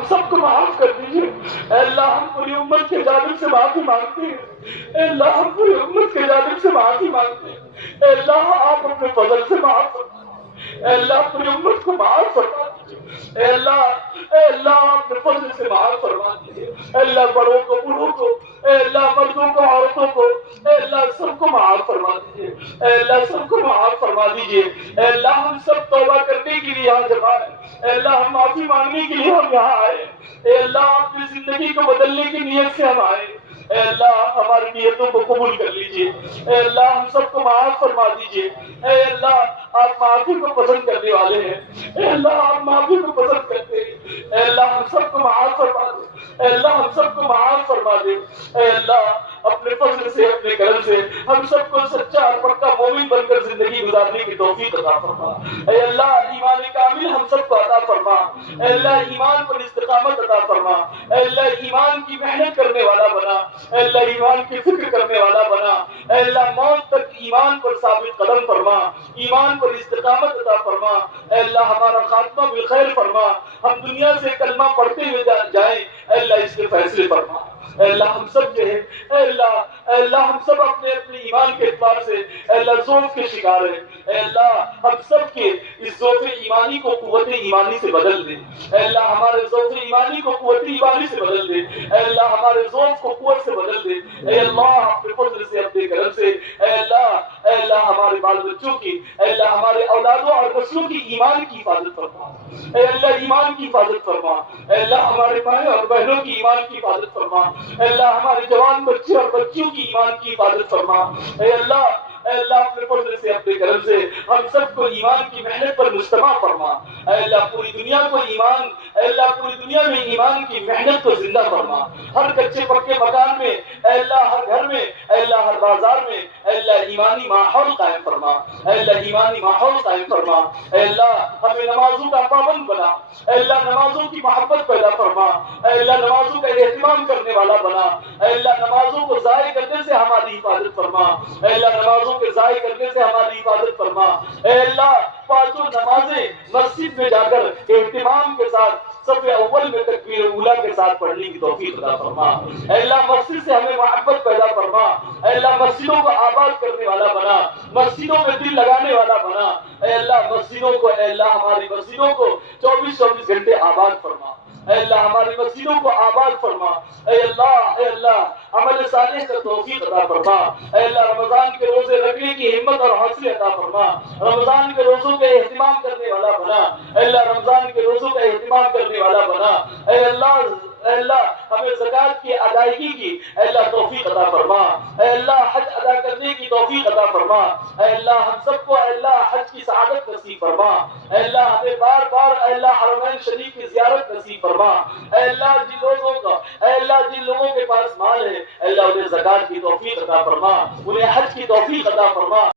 ہم سب کو معاف کر دیجیے۔ اے اللہ ہم پوری امت کے جانب سے معافی مانگتے ہیں۔ اے اللہ ہم پوری امت کے جانب سے معافی مانگتے ہیں۔ اے اللہ آپ اپنے فضل سے معاف فرما۔ اے اللہ پوری امت کو معاف فرما دیجیے۔ اے اللہ اپنے فضل سے معاف فرما دیجیے۔ اے اللہ بڑوں کو بوڑھوں کو، اے اللہ مردوں کو عورتوں کو، اے اللہ سب کو معاف فرما دیجیے۔ اے اللہ سب کو معاف فرما دیجیے۔ اے اللہ ہم سب توبہ کرنے کے لیے یہاں جمع ہیں۔ اے اللہ ہم معافی مانگنے کے لیے ہم یہاں آئے۔ اے اللہ اپنی زندگی کو بدلنے کی نیت سے ہم آئے۔ اے اللہ ہماری نیتوں کو قبول کر لیجیے۔ اے اللہ ہم سب کو معاف فرما دیجیے۔ اے اللہ آپ معافی کو پسند کرنے والے ہیں۔ اے اللہ آپ معافی کو پسند کرتے ہیں۔ اے اللہ ہم سب کو معاف فرما دے۔ اے اللہ ہم سب کو معاف فرما دے۔ اے اللہ اپنے فضل سے اپنے کرم سے ہم سب کو سچا اور پکا مومن بن کر زندگی گزارنے کی توفیق عطا فرما۔ اے اللہ ایمان کامل ہم سب کو عطا فرما۔ اے اللہ ایمان پر استقامت عطا فرما۔ اے اللہ ایمان کی محنت کرنے والا بنا۔ اے اللہ ایمان کی فکر کرنے والا بنا۔ اے اللہ موت تک ایمان پر ثابت قدم فرما، ایمان پر استقامت عطا فرما۔ اے اللہ ہمارا خاتمہ بالخیر فرما، ہم دنیا سے کلمہ پڑھتے ہوئے جائیں۔ اے اللہ اس کے فیصلے فرما۔ اے اللہ ہم سب جو ہے، اے اللہ ہم سب اپنے اپنے ایمان کے اعتبار سے اے اللہ ضعف کے شکار ہیں۔ اے اللہ ہم سب کے اس ضعف ایمانی کو قوت ایمانی سے بدل دے۔ اے اللہ ہمارے ضعف ایمانی کو قوت ایمانی سے بدل دے۔ اے اللہ ہمارے ضعف کو قوت سے بدل دے۔ اے اللہ اپنے فضل سے اپنے کرم سے اے اللہ ہمارے بال بچوں کی، اے اللہ ہمارے اولادوں اور نسلوں کی ایمان کی حفاظت فرما۔ اے اللہ ایمان کی حفاظت فرما۔ اے اللہ ہمارے بھائی اور بہنوں کی ایمان کی حفاظت فرما۔ اے اللہ ہمارے جوان بچے اور بچیوں کی ایمان کی حفاظت فرما۔ اے اللہ اپنے فضل سے اپنے کرم سے ہم سب کو ایمان کی محنت پر مجتمع فرما۔ اے اللہ پوری دنیا کو ایمان، اے اللہ پوری دنیا میں ایمان کی محنت کو زندہ فرما۔ ہر کچے پکے مکان میں، اے اللہ ہر گھر میں، اے اللہ ہر بازار میں، اے اللہ ایمانی ماحول قائم فرما۔ اے اللہ ایمانی ماحول قائم فرما۔ اے اللہ ہمیں نمازوں کا پابند بنا۔ اے اللہ نمازوں کی محبت پیدا فرما۔ اے اللہ نمازوں کا اہتمام کرنے والا بنا۔ اے اللہ نمازوں کو ضائع کرنے سے ہماری حفاظت فرما۔ اے اللہ نمازوں کے ضائع کرنے سے ہماری حفاظت فرما۔ اے اللہ پانچوں نمازیں مسجد میں جا کر اہتمام کے ساتھ صف اول میں تکبیر اولیٰ کے ساتھ پڑھنے کی توفیق عطا فرما۔ اے اللہ مسجد سے ہمیں محبت پیدا فرما۔ اے اللہ مسجدوں کو آباد کرنے والا بنا، مسجدوں میں دل لگانے والا بنا۔ اے اللہ مسجدوں کو، اے اللہ ہماری مسجدوں کو 24 گھنٹے آباد فرما۔ اے اللہ ہماری مسجدوں کو آباد فرما۔ اے اللہ عمل صالح کا توفیق عطا فرما۔ اے اللہ رمضان کے روزے رکھنے کی ہمت اور حوصلے عطا فرما۔ رمضان کے روزوں کا اہتمام کرنے والا بنا۔ اے اللہ رمضان کے روزوں کا اہتمام کرنے والا بنا۔ اے اللہ ہمیں زکوٰۃ کی ادائیگی کی اے اللہ توفیق عطا فرما۔ اے اللہ حج ادا کرنے کی توفیق عطا فرما۔ اے اللہ ہم سب کو اے اللہ حج کی سعادت نصیب فرما۔ اے اللہ ہمیں بار بار اے اللہ حرمین شریف کی زیارت نصیب فرما۔ اے اللہ جن لوگوں کے پاس مال ہے اے اللہ انہیں زکوٰۃ کی توفیق عطا فرما، انہیں حج کی توفیق عطا فرما۔